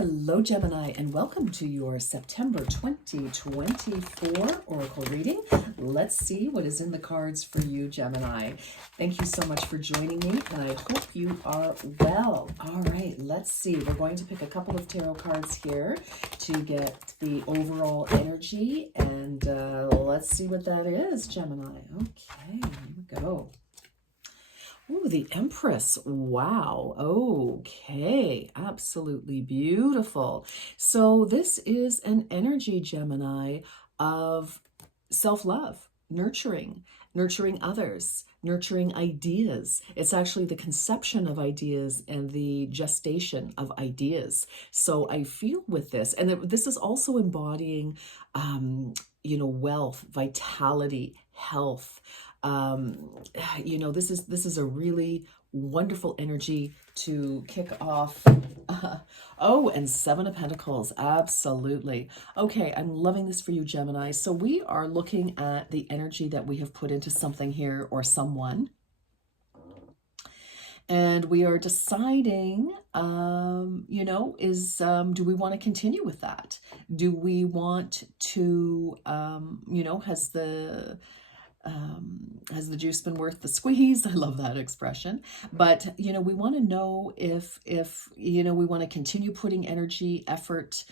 Hello, Gemini, and welcome to your September 2024 Oracle reading. Let's see what is in the cards for you, Gemini. Thank you so much for joining me, and I hope you are well. All right, let's see. We're going to pick a couple of tarot cards here to get the overall energy, and let's see what that is, Gemini. Okay, here we go. Oh, the Empress. Wow. Okay. Absolutely beautiful. So this is an energy, Gemini, of self-love, nurturing others, nurturing ideas. It's actually the conception of ideas and the gestation of ideas. So I feel with this, and this is also embodying, wealth, vitality, health. This is a really wonderful energy to kick off. And Seven of Pentacles. Absolutely. Okay, I'm loving this for you, Gemini. So we are looking at the energy that we have put into something here or someone. And we are deciding, do we want to continue with that? Do we want to, has the juice been worth the squeeze? I love that expression. But, we want to know if we want to continue putting energy, effort,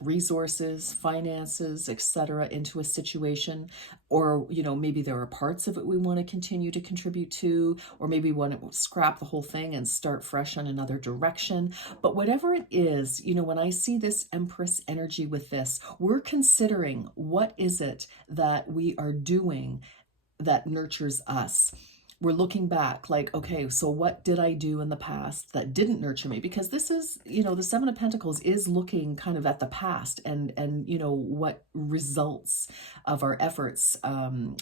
resources, finances, etc. into a situation, or, maybe there are parts of it we want to continue to contribute to, or maybe we want to scrap the whole thing and start fresh on another direction. But whatever it is, when I see this Empress energy with this, we're considering what is it that we are doing that nurtures us. We're looking back like, okay, so what did I do in the past that didn't nurture me? Because this is, the Seven of Pentacles is looking kind of at the past and what results of our efforts can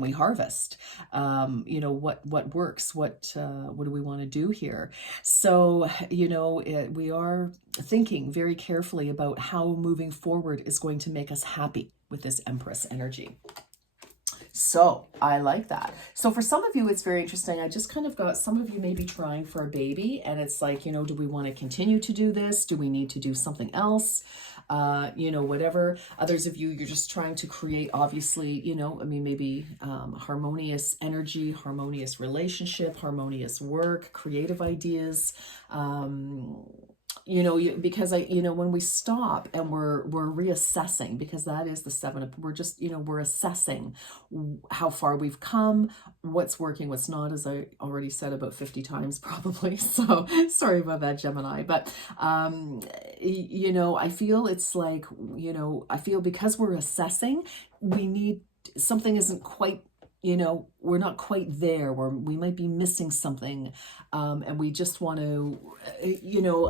we harvest? What works? What do we want to do here? So, we are thinking very carefully about how moving forward is going to make us happy with this Empress energy. So I like that. So for some of you, it's very interesting. I just kind of got, some of you may be trying for a baby, and it's like, do we want to continue to do this? Do we need to do something else? Whatever. Others of you, you're just trying to create, obviously, maybe harmonious energy, harmonious relationship, harmonious work, creative ideas. Because when we stop and we're reassessing, because that is the seven, we're just, we're assessing how far we've come, what's working, what's not, as I already said about 50 times probably. So sorry about that, Gemini. But, I feel it's like, I feel because we're assessing, something isn't quite, we're not quite there, we might be missing something, and we just want to,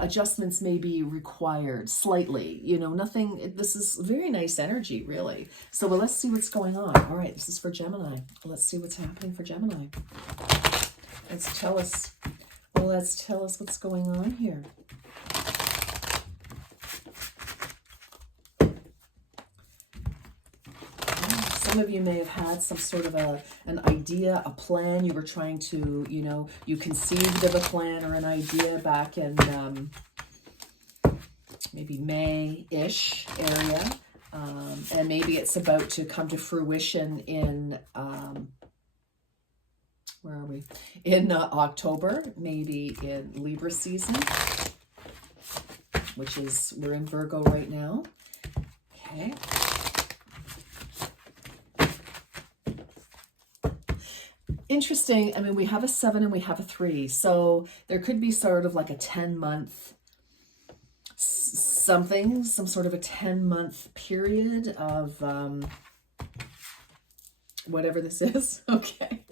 adjustments may be required slightly, nothing. This is very nice energy, really. So let's see what's going on. All right, this is for Gemini. Let's see what's happening for Gemini. Let's tell us what's going on here. Some of you may have had some sort of an idea, a plan. You were trying to, you conceived of a plan or an idea back in maybe May-ish area. And maybe it's about to come to fruition in, where are we? In October, maybe in Libra season, which is, we're in Virgo right now. Okay. Interesting. I mean, we have a 7 and we have a 3. So there could be sort of like a 10-month something, some sort of a 10-month period of whatever this is. Okay.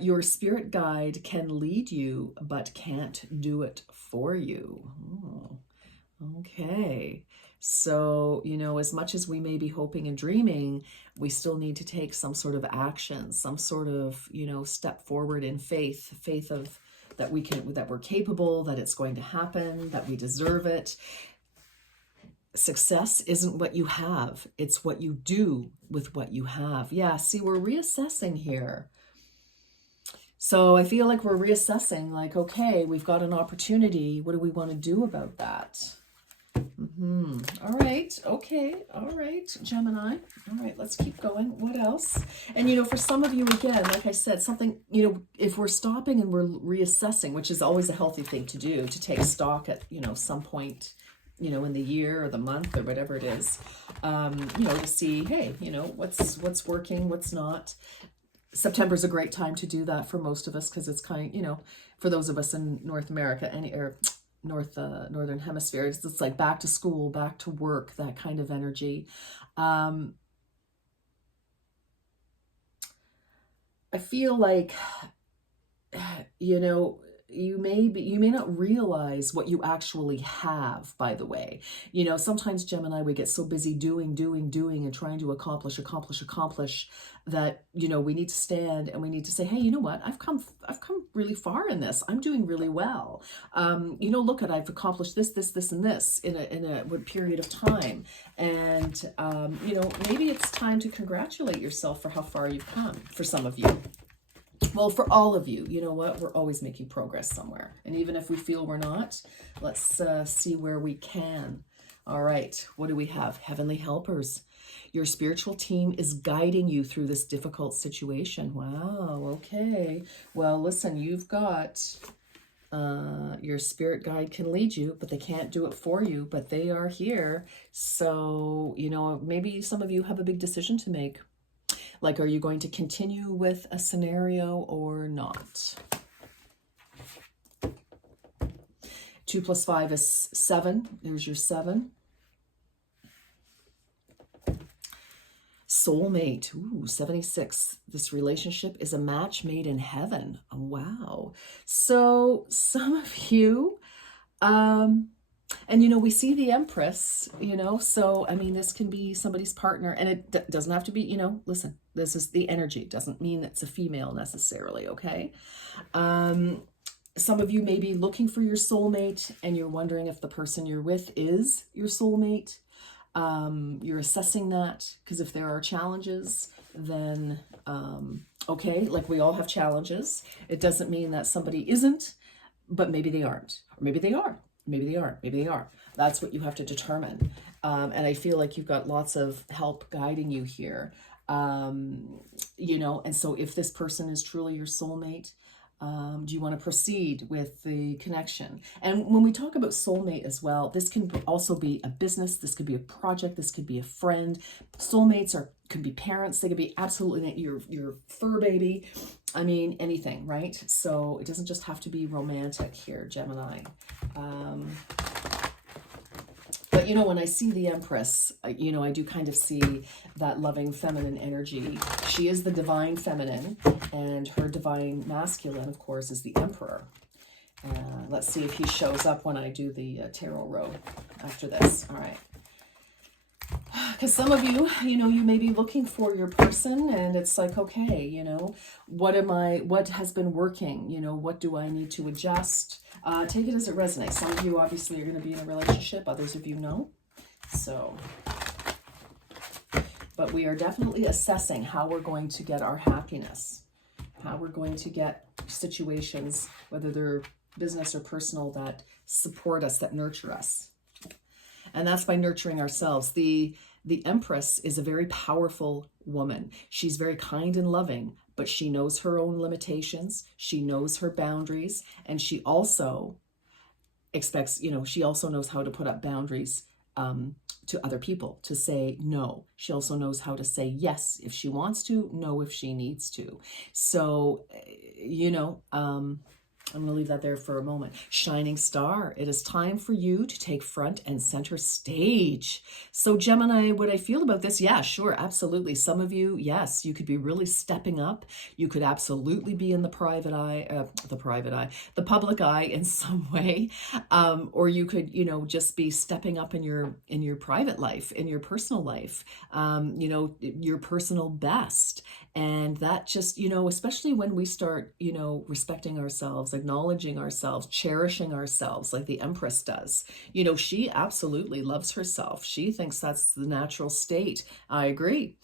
Your spirit guide can lead you, but can't do it for you. Oh, okay. So, as much as we may be hoping and dreaming, we still need to take some sort of action, some sort of, step forward in faith of that we're capable, that it's going to happen, that we deserve it. Success isn't what you have. It's what you do with what you have. Yeah, see, we're reassessing here. So I feel like we're reassessing, like, okay, we've got an opportunity. What do we want to do about that? All right. Okay. All right, Gemini. All right, let's keep going. What else? And, for some of you, again, like I said, something, if we're stopping and we're reassessing, which is always a healthy thing to do, to take stock at, some point, in the year or the month or whatever it is, to see, hey, what's working, what's not. September's a great time to do that for most of us, because it's for those of us in North America, northern hemisphere, it's like back to school, back to work, that kind of energy. I feel like, you may not realize what you actually have, by the way. Sometimes Gemini, we get so busy doing and trying to accomplish that, we need to stand and we need to say, hey, you know what? I've come really far in this. I'm doing really well. Look at, I've accomplished this, and this in a period of time. And, maybe it's time to congratulate yourself for how far you've come, for some of you. Well, for all of you, you know what? We're always making progress somewhere. And even if we feel we're not, let's see where we can. All right. What do we have? Heavenly helpers. Your spiritual team is guiding you through this difficult situation. Wow. Okay. Well, listen, you've got your spirit guide can lead you, but they can't do it for you, but they are here. So, maybe some of you have a big decision to make. Like, are you going to continue with a scenario or not? 2 + 5 is 7. There's your 7. Soulmate. Ooh, 76. This relationship is a match made in heaven. Oh, wow. So some of you, and, we see the Empress, so, this can be somebody's partner, and it doesn't have to be, listen, this is the energy. It doesn't mean it's a female necessarily, okay? Some of you may be looking for your soulmate, and you're wondering if the person you're with is your soulmate. You're assessing that, because if there are challenges, then, okay, like we all have challenges. It doesn't mean that somebody isn't, but maybe they aren't, or maybe they are. Maybe they aren't. Maybe they are. That's what you have to determine. And I feel like you've got lots of help guiding you here. And so if this person is truly your soulmate, do you want to proceed with the connection? And when we talk about soulmate as well, this can also be a business. This could be a project. This could be a friend. Soulmates could be parents. They could be absolutely your fur baby. Anything, right? So it doesn't just have to be romantic here, Gemini. But, when I see the Empress, I do kind of see that loving feminine energy. She is the divine feminine, and her divine masculine, of course, is the Emperor. Let's see if he shows up when I do the tarot row after this. All right. Because some of you, you may be looking for your person, and it's like, okay, what has been working? What do I need to adjust? Take it as it resonates. Some of you obviously are going to be in a relationship. Others of you no. So, but we are definitely assessing how we're going to get our happiness, how we're going to get situations, whether they're business or personal, that support us, that nurture us. And that's by nurturing ourselves. The Empress is a very powerful woman. She's very kind and loving, but she knows her own limitations. She knows her boundaries, and she also expects, she also knows how to put up boundaries to other people, to say no. She also knows how to say yes if she wants to, no if she needs to. So, I'm going to leave that there for a moment. Shining star, it is time for you to take front and center stage. So Gemini, what I feel about this, yeah, sure, absolutely. Some of you, yes, you could be really stepping up. You could absolutely be in the public eye in some way. Or you could, just be stepping up in your private life, in your personal life, your personal best. And that just, especially when we start, respecting ourselves, acknowledging ourselves, cherishing ourselves like the Empress does. She absolutely loves herself. She thinks that's the natural state. I agree.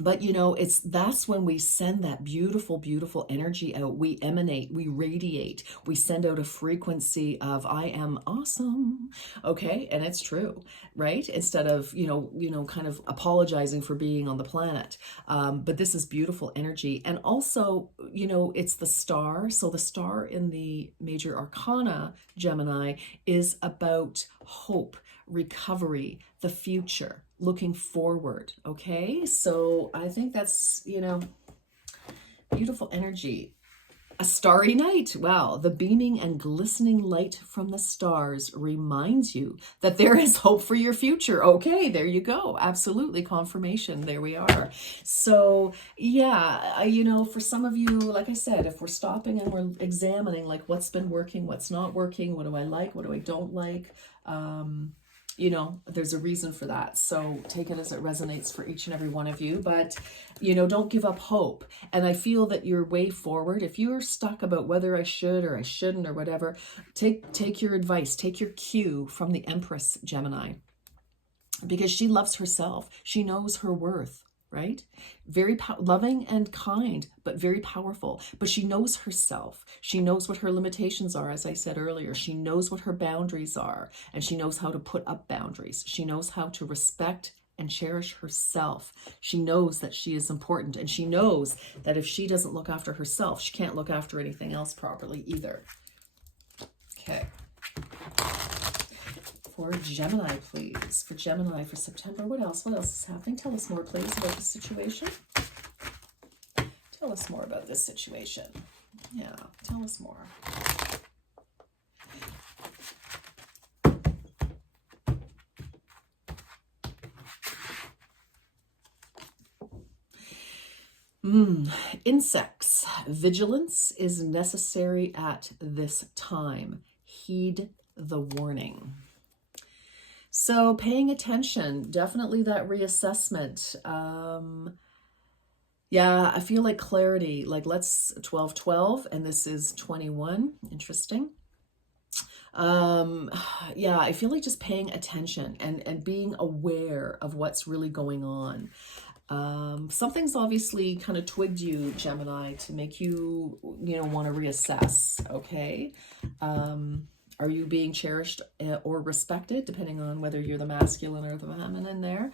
But you know, that's when we send that beautiful, beautiful energy out. We emanate, we radiate, we send out a frequency of I am awesome. Okay, and it's true, right? Instead of, kind of apologizing for being on the planet. But this is beautiful energy. And also, it's the star. So the star in the major arcana, Gemini, is about hope, recovery, the future, looking forward. Okay, so I think that's, beautiful energy. A starry night. Wow, the beaming and glistening light from the stars reminds you that there is hope for your future. Okay, there you go. Absolutely, confirmation. There we are. So yeah, for some of you, like I said, if we're stopping and we're examining like what's been working, what's not working, what do I like, what do I don't like, there's a reason for that. So take it as it resonates for each and every one of you. But, don't give up hope. And I feel that your way forward, if you're stuck about whether I should or I shouldn't or whatever, take your advice, take your cue from the Empress, Gemini, because she loves herself. She knows her worth. Right? Very loving and kind, but very powerful. But she knows herself. She knows what her limitations are, as I said earlier. She knows what her boundaries are, and she knows how to put up boundaries. She knows how to respect and cherish herself. She knows that she is important, and she knows that if she doesn't look after herself, she can't look after anything else properly either. Okay. For Gemini, please. For Gemini for September. What else? What else is happening? Tell us more, please, about the situation. Tell us more about this situation. Yeah, tell us more. Insects. Vigilance is necessary at this time. Heed the warning. So paying attention, definitely that reassessment. Yeah, I feel like clarity, like let's 12-12, and this is 21. Interesting. Yeah, I feel like just paying attention and being aware of what's really going on. Something's obviously kind of twigged you, Gemini, to make you, want to reassess. Okay. Are you being cherished or respected, depending on whether you're the masculine or the feminine there?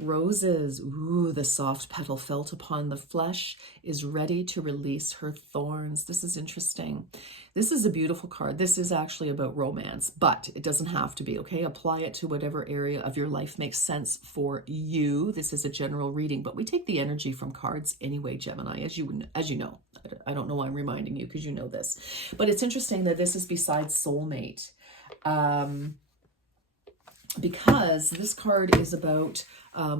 Roses. Ooh, the soft petal felt upon the flesh is ready to release her thorns. This is interesting. This is a beautiful card. This is actually about romance, but it doesn't have to be, okay? Apply it to whatever area of your life makes sense for you. This is a general reading, but we take the energy from cards anyway, Gemini, as you know. I don't know why I'm reminding you, because you know this. But it's interesting that this is besides soulmate. Because this card is about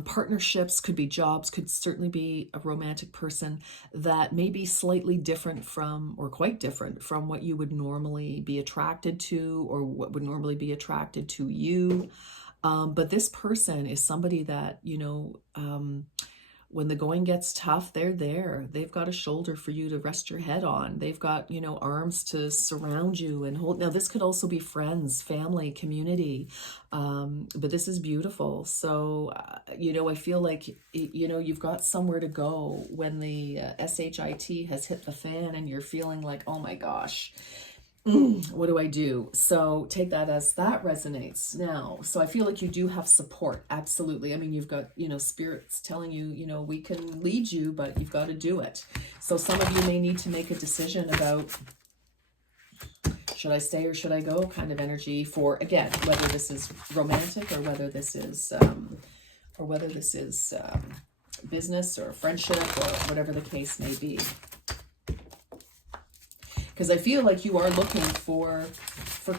partnerships, could be jobs, could certainly be a romantic person that may be slightly different from, or quite different from, what you would normally be attracted to, or what would normally be attracted to you. But this person is somebody that, when the going gets tough, they're there. They've got a shoulder for you to rest your head on. They've got, arms to surround you and hold. Now, this could also be friends, family, community. But this is beautiful. So, I feel like, you've got somewhere to go when the SHIT has hit the fan and you're feeling like, oh my gosh, what do I do? So take that as that resonates now. So I feel like you do have support. Absolutely. I mean, you've got, spirits telling you, we can lead you, but you've got to do it. So some of you may need to make a decision about, should I stay or should I go, kind of energy for, again, whether this is romantic or whether this is, business or friendship or whatever the case may be. Because I feel like you are looking for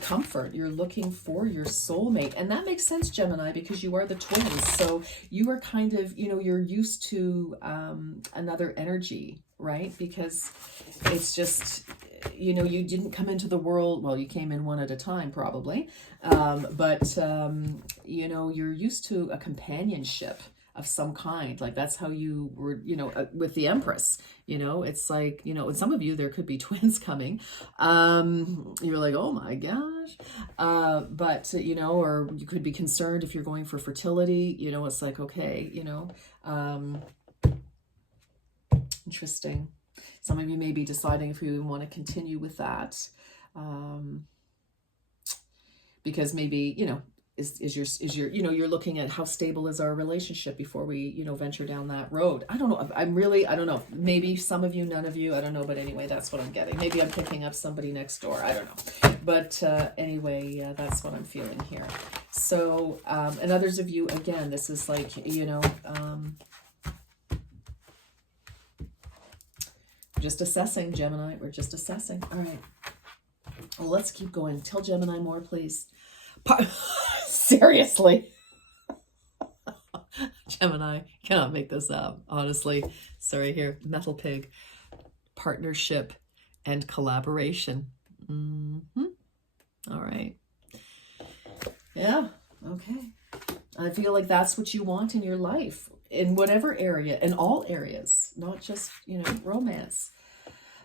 comfort. You're looking for your soulmate. And that makes sense, Gemini, because you are the twins. So you are kind of, you're used to another energy, right? Because it's just, you didn't come into the world, well, you came in one at a time probably. But you're used to a companionship of some kind. Like that's how you were, with the Empress, it's like, in some of you, there could be twins coming. You're like, oh my gosh. But, or you could be concerned if you're going for fertility, it's like, okay, Interesting. Some of you may be deciding if you want to continue with that. Because maybe, you know, is your, you know, you're looking at how stable is our relationship before we, you know, venture down that road. I don't know. I don't know. Maybe some of you, none of you, I don't know. But anyway, that's what I'm getting. Maybe I'm picking up somebody next door. I don't know. But anyway, that's what I'm feeling here. So, and others of you, again, this is like, you know, just assessing, Gemini. We're just assessing. All right. Well, let's keep going. Tell Gemini more, please. Seriously. Gemini, cannot make this up, honestly. Sorry here. Metal Pig. Partnership and collaboration. All right. Yeah. Okay. I feel like that's what you want in your life, in whatever area, in all areas, not just, you know, romance.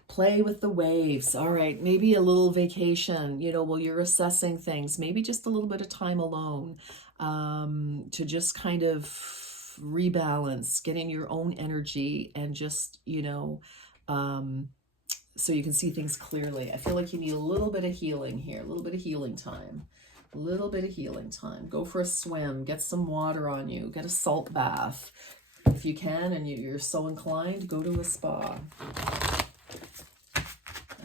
Play with the waves. All right. Maybe a little vacation, you know, while you're assessing things, maybe just a little bit of time alone, to just kind of rebalance, getting your own energy and just, you know, so you can see things clearly. I feel like you need a little bit of healing here, a little bit of healing time, a little bit of healing time. Go for a swim, get some water on you, get a salt bath. If you can, and you're so inclined, go to a spa.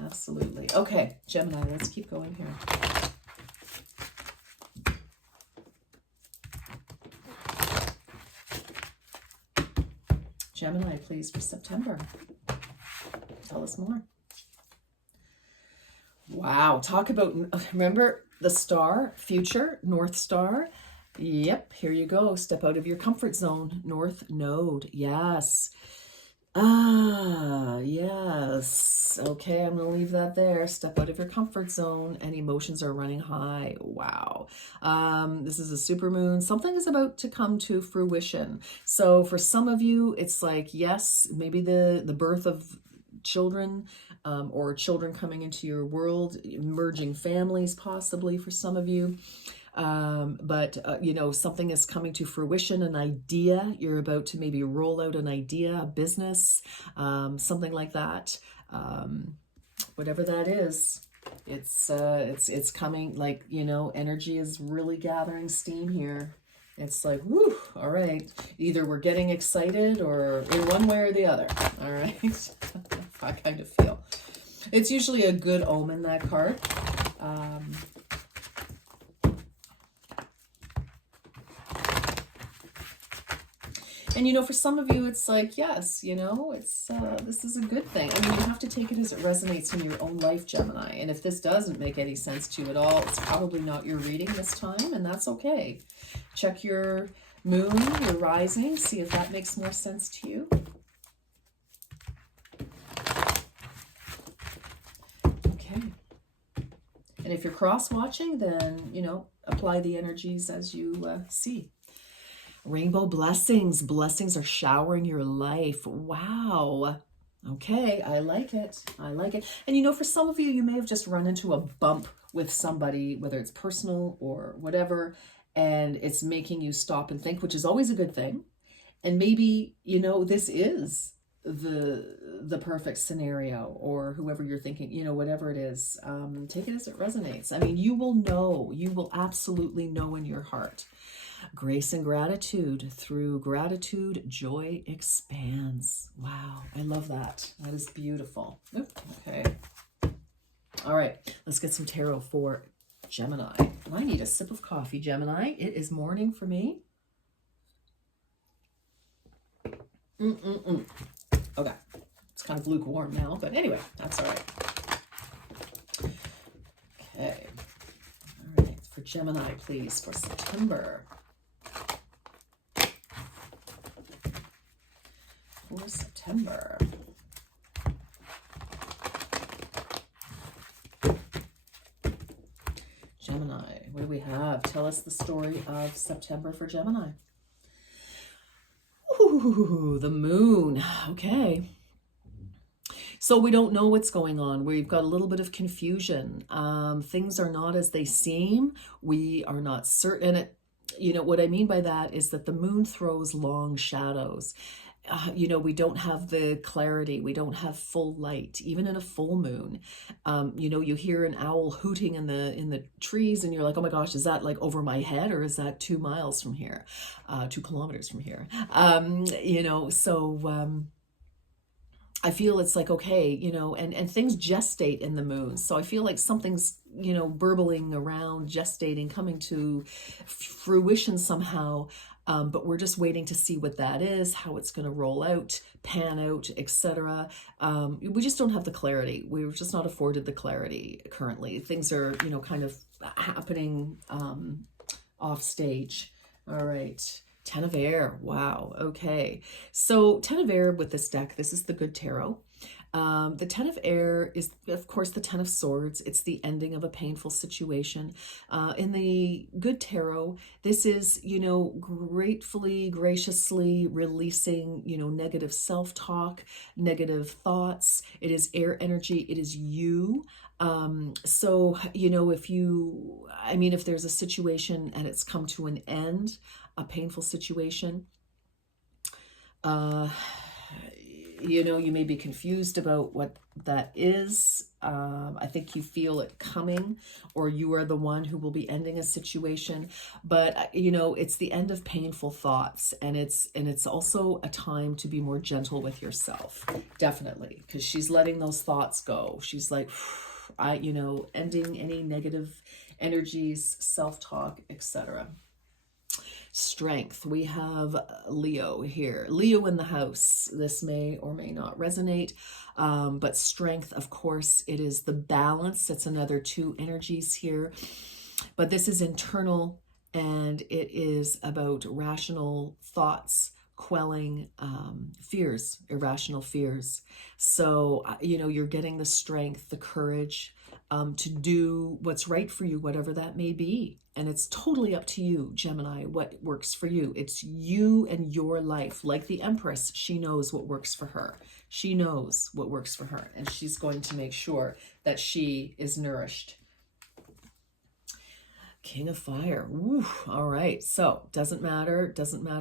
Absolutely. Okay, Gemini, let's keep going here. Gemini, please, for September. Tell us more. Wow, talk about, remember the star, future, North Star? Yep, here you go. Step out of your comfort zone, North Node. Yes. Yes. Okay, I'm going to leave that there. Step out of your comfort zone and emotions are running high. Wow. This is a super moon. Something is about to come to fruition. So for some of you, it's like, yes, maybe the birth of children, or children coming into your world, merging families possibly for some of you. But you know, something is coming to fruition, an idea. You're about to maybe roll out an idea, a business, something like that. Whatever that is, it's coming, like, you know, energy is really gathering steam here. It's like, whoo, all right. Either we're getting excited or in one way or the other. All right. I kind of feel. It's usually a good omen, that card. And, you know, for some of you, it's like, yes, you know, it's this is a good thing. I mean, you have to take it as it resonates in your own life, Gemini. And if this doesn't make any sense to you at all, it's probably not your reading this time, and that's okay. Check your moon, your rising, see if that makes more sense to you. Okay. And if you're cross-watching, then, you know, apply the energies as you see. Rainbow blessings. Blessings are showering your life. Wow. Okay, I like it. I like it. And, you know, for some of you, you may have just run into a bump with somebody, whether it's personal or whatever, and it's making you stop and think, which is always a good thing. And maybe, you know, this is the perfect scenario, or whoever you're thinking, you know, whatever it is, take it as it resonates. I mean, you will know, you will absolutely know in your heart. Grace and gratitude. Through gratitude, joy expands. Wow, I love that. That is beautiful. Okay. All right, let's get some tarot for Gemini. I need a sip of coffee, Gemini. It is morning for me. Okay, it's kind of lukewarm now, but anyway, that's all right. Okay. All right, for Gemini, please, for September. For September. Gemini, what do we have? Tell us the story of September for Gemini. Ooh, the moon. Okay. So we don't know what's going on. We've got a little bit of confusion. Things are not as they seem. We are not certain. You know, what I mean by that is that the moon throws long shadows. you know, we don't have the clarity. We don't have full light, even in a full moon. You know, you hear an owl hooting in the trees, and you're like, oh my gosh, is that like over my head, or is that 2 miles from here, 2 kilometers from here? You know, so I feel it's like, okay, you know, and things gestate in the moon. So I feel like something's, you know, burbling around, gestating, coming to fruition somehow. But we're just waiting to see what that is, how it's going to roll out, pan out, etc. We just don't have the clarity. We're just not afforded the clarity currently. Things are, you know, kind of happening off stage. All right. Ten of Air. Wow. Okay. So Ten of Air with this deck, this is the Good Tarot. The Ten of Air is, of course, the Ten of Swords. It's the ending of a painful situation. In the Good Tarot, this is, you know, gratefully, graciously releasing, you know, negative self-talk, negative thoughts. It is air energy. It is you. So, you know, if there's a situation and it's come to an end, a painful situation, you know, you may be confused about what that is. I think you feel it coming, or you are the one who will be ending a situation. But, you know, it's the end of painful thoughts, and it's also a time to be more gentle with yourself, definitely, because she's letting those thoughts go. She's like, you know, ending any negative energies, self-talk, etc. Strength. We have Leo here. Leo in the house. This may or may not resonate. But strength, of course, it is the balance. That's another two energies here. But this is internal, and it is about rational thoughts, quelling fears, irrational fears. So, you know, you're getting the strength, the courage to do what's right for you, whatever that may be. And it's totally up to you, Gemini, what works for you. It's you and your life. Like the Empress, she knows what works for her. She knows what works for her, and she's going to make sure that she is nourished. King of Fire. Ooh, all right. So doesn't matter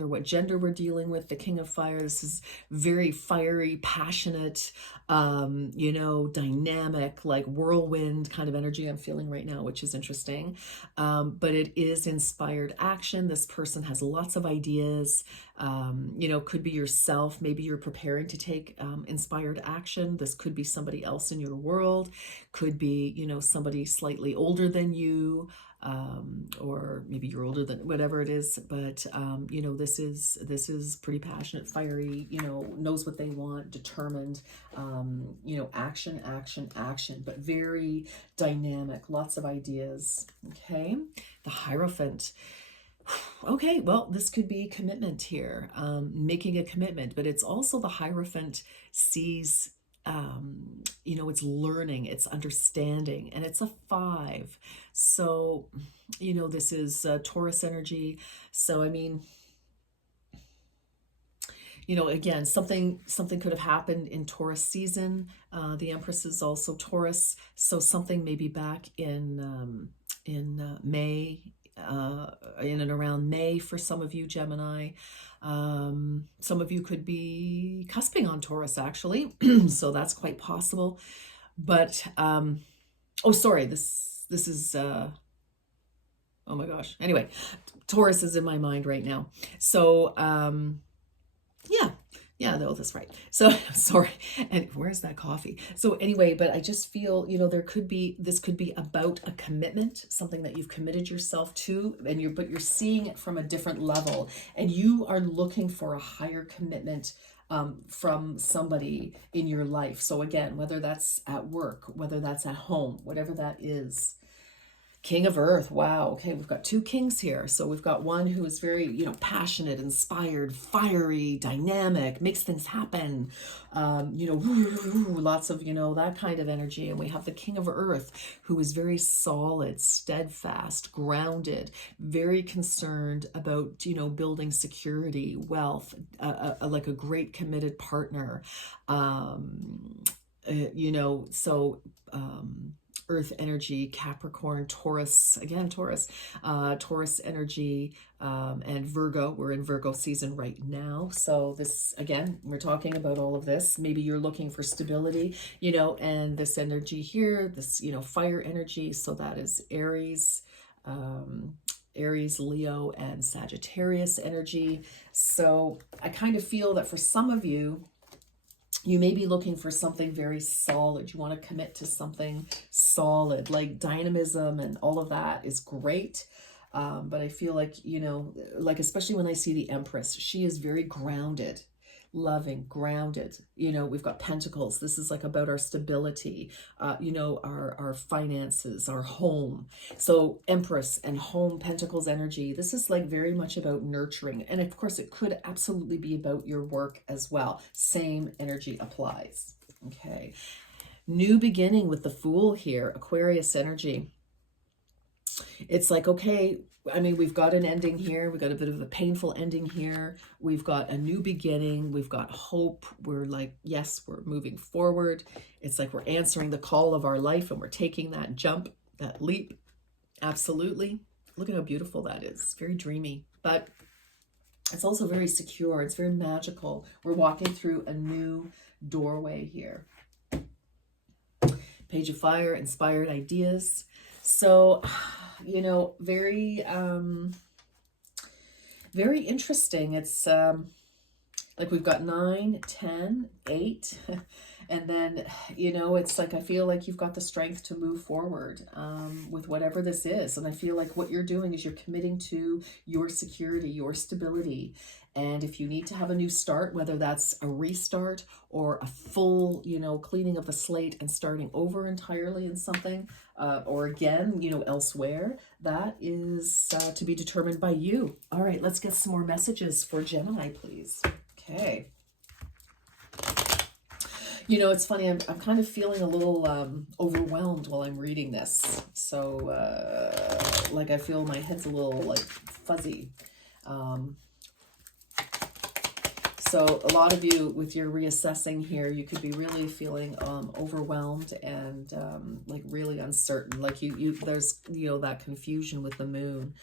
what gender we're dealing with. The King of Fire, this is very fiery, passionate, you know, dynamic, like whirlwind kind of energy I'm feeling right now, which is interesting. But it is inspired action. This person has lots of ideas. You know, could be yourself. Maybe you're preparing to take inspired action. This could be somebody else in your world. Could be, you know, somebody slightly older than you. Or maybe you're older than whatever it is, but you know, this is pretty passionate, fiery, you know, knows what they want, determined, you know, action, but very dynamic, lots of ideas. Okay, the Hierophant. Okay, well, this could be commitment here, making a commitment, but it's also the Hierophant sees, you know, it's learning, it's understanding, and it's a 5. So, you know, this is Taurus energy. So, I mean, you know, again, something could have happened in Taurus season. The Empress is also Taurus, so something maybe back in May, in and around May for some of you, Gemini. Some of you could be cusping on Taurus, actually, so that's quite possible. But oh, sorry, this is oh my gosh. Anyway, Taurus is in my mind right now. So yeah, no, that's right. So sorry. And where's that coffee? So anyway, but I just feel, you know, this could be about a commitment, something that you've committed yourself to, and but you're seeing it from a different level, and you are looking for a higher commitment from somebody in your life. So again, whether that's at work, whether that's at home, whatever that is. King of Earth. Wow. Okay, we've got two kings here. So we've got one who is very, you know, passionate, inspired, fiery, dynamic, makes things happen. You know, lots of, you know, that kind of energy. And we have the King of Earth, who is very solid, steadfast, grounded, very concerned about, you know, building security, wealth, like a great committed partner. You know, so Earth energy, Capricorn, Taurus, again, Taurus energy, and Virgo. We're in Virgo season right now. So this, again, we're talking about all of this. Maybe you're looking for stability, and this energy here, this, fire energy. So that is Aries, Aries, Leo, and Sagittarius energy. So I kind of feel that for some of you, you may be looking for something very solid. You want to commit to something solid, like dynamism and all of that is great. But I feel like, like especially when I see the Empress, she is very grounded, loving, grounded. We've got Pentacles. This is like about our stability, our finances, our home. So Empress and home, Pentacles energy. This is like very much about nurturing. And of course, it could absolutely be about your work as well. Same energy applies. Okay. New beginning with the Fool here, Aquarius energy. It's like, okay, I mean, we've got an ending here. We've got a bit of a painful ending here. We've got a new beginning. We've got hope. We're like, yes, we're moving forward. It's like we're answering the call of our life and we're taking that jump, that leap. Absolutely. Look at how beautiful that is. It's very dreamy, but it's also very secure. It's very magical. We're walking through a new doorway here. Page of Fire, inspired ideas. So, very, very interesting. It's like we've got 9, 10, 8, and then, it's like I feel like you've got the strength to move forward with whatever this is. And I feel like what you're doing is you're committing to your security, your stability. And if you need to have a new start, whether that's a restart or a full, cleaning of the slate and starting over entirely in something, or again, elsewhere, that is to be determined by you. All right, let's get some more messages for Gemini, please. Okay. It's funny, I'm kind of feeling a little overwhelmed while I'm reading this. So, like, I feel my head's a little, like, fuzzy. So a lot of you, with your reassessing here, you could be really feeling overwhelmed and like really uncertain. Like there's, that confusion with the moon.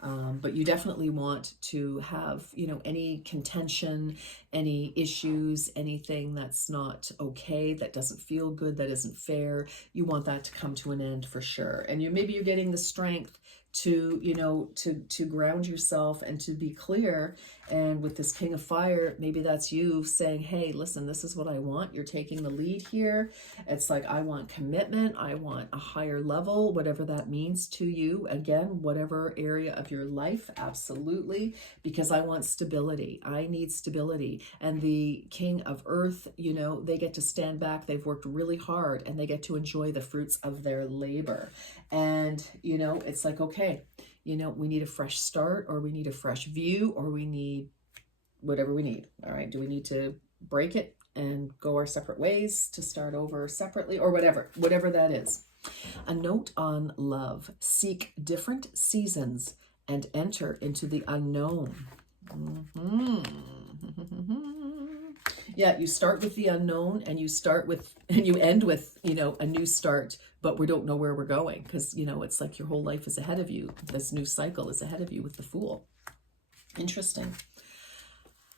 But you definitely want to have, any contention, any issues, anything that's not okay, that doesn't feel good, that isn't fair. You want that to come to an end for sure. And maybe you're getting the strength to, to ground yourself and to be clear. And with this King of Fire, maybe that's you saying, hey, listen, this is what I want. You're taking the lead here. It's like, I want commitment. I want a higher level, whatever that means to you. Again, whatever area of your life, absolutely, because I want stability. I need stability. And the King of Earth, they get to stand back. They've worked really hard and they get to enjoy the fruits of their labor. And, it's like, okay, we need a fresh start, or we need a fresh view, or we need whatever we need. All right. Do we need to break it and go our separate ways to start over separately, or whatever that is? A note on love: seek different seasons and enter into the unknown. Yeah, you start with the unknown and you end with, a new start, but we don't know where we're going because, it's like your whole life is ahead of you. This new cycle is ahead of you with the Fool. Interesting.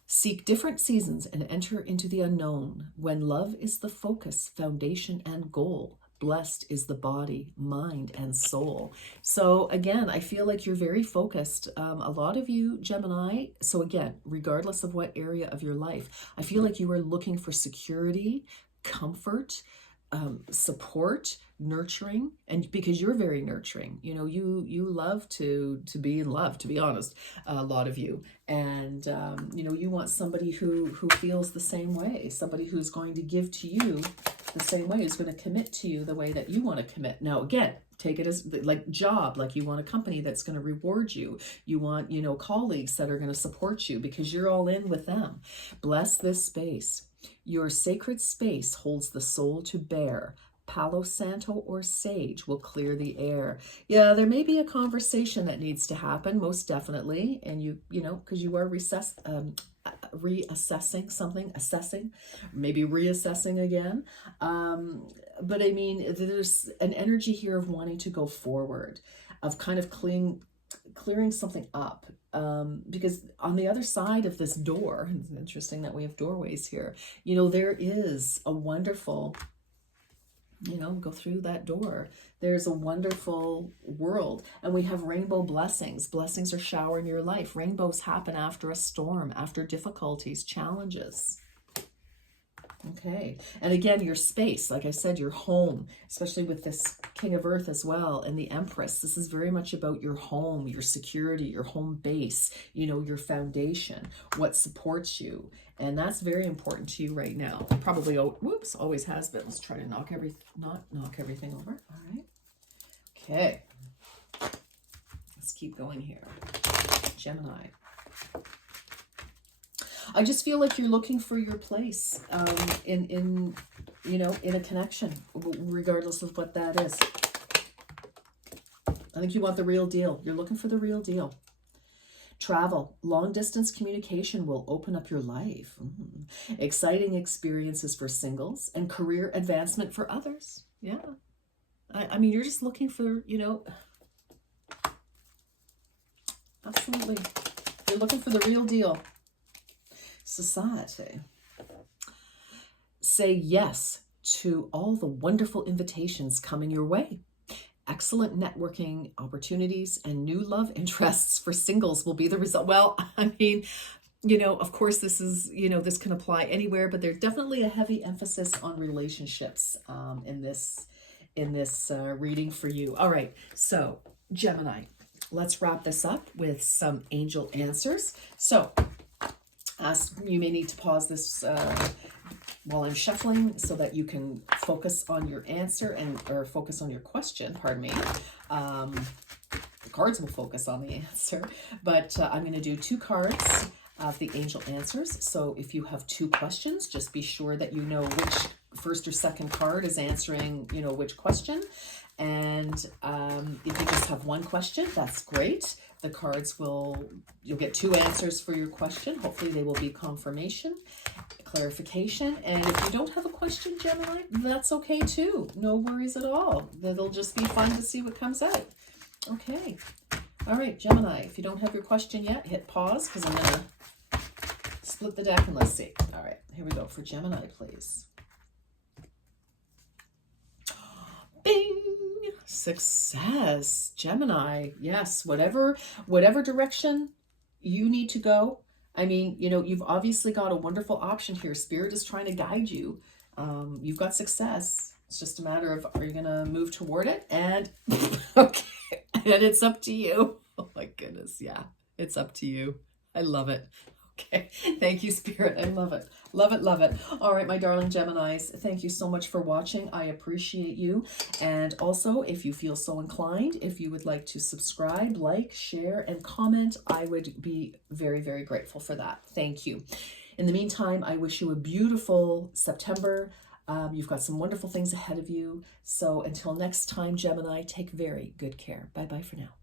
Seek different seasons and enter into the unknown. When love is the focus, foundation, and goal, blessed is the body, mind, and soul. So again, I feel like you're very focused. A lot of you, Gemini, so again, regardless of what area of your life, I feel like you are looking for security, comfort, support, nurturing, and because you're very nurturing, you love to be in love, to be honest, a lot of you. And, you want somebody who feels the same way, somebody who's going to give to you the same way, who's going to commit to you the way that you want to commit. Now, again, take it as like job, like you want a company that's going to reward you. You want, colleagues that are going to support you because you're all in with them. Bless this space. Your sacred space holds the soul to bear. Palo Santo or sage will clear the air. Yeah, there may be a conversation that needs to happen, most definitely. And you know, because you are reassessing something, maybe reassessing again. But I mean, there's an energy here of wanting to go forward, of kind of clearing something up. Because on the other side of this door, it's interesting that we have doorways here, you know, there is a wonderful, you know, go through that door. There's a wonderful world, and we have rainbow blessings. Blessings are showering your life. Rainbows happen after a storm, after difficulties, challenges. Okay, and again, your space, like I said, your home, especially with this King of Earth as well, and the Empress. This is very much about your home, your security, your home base, you know, your foundation, what supports you. And that's very important to you right now. Probably, oh, whoops, always has been. Let's try to not knock everything over. All right. Okay. Let's keep going here. Gemini. I just feel like you're looking for your place in you know, in a connection, regardless of what that is. I think you want the real deal. You're looking for the real deal. Travel, long distance communication will open up your life. Exciting experiences for singles and career advancement for others. Yeah. I mean, you're just looking for, you know, absolutely. You're looking for the real deal. Society. Say yes to all the wonderful invitations coming your way. Excellent networking opportunities and new love interests for singles will be the result. Well, I mean, you know, of course, this is, you know, this can apply anywhere, but there's definitely a heavy emphasis on relationships in this reading for you. All right, so Gemini, let's wrap this up with some angel answers. So you may need to pause this while I'm shuffling so that you can focus on your answer or focus on your question, pardon me. The cards will focus on the answer, but I'm going to do 2 cards of the angel answers. So if you have 2 questions, just be sure that you know which first or second card is answering, you know, which question. And if you just have 1 question, that's great. The cards you'll get 2 answers for your question. Hopefully they will be confirmation, clarification. And if you don't have a question, Gemini, that's okay too. No worries at all. It'll just be fun to see what comes out. Okay. All right, Gemini, if you don't have your question yet, hit pause because I'm going to split the deck and let's see. All right, here we go for Gemini, please. Bing! Success, Gemini. Yes, whatever direction you need to go. I mean, you know, you've obviously got a wonderful option here. Spirit is trying to guide you. You've got success. It's just a matter of, are you going to move toward it? And okay, and it's up to you. Oh my goodness, yeah, it's up to you. I love it. Okay, thank you, Spirit. I love it. Love it, love it. All right, my darling Geminis, thank you so much for watching. I appreciate you. And also, if you feel so inclined, if you would like to subscribe, like, share, and comment, I would be very, very grateful for that. Thank you. In the meantime, I wish you a beautiful September. You've got some wonderful things ahead of you. So until next time, Gemini, take very good care. Bye-bye for now.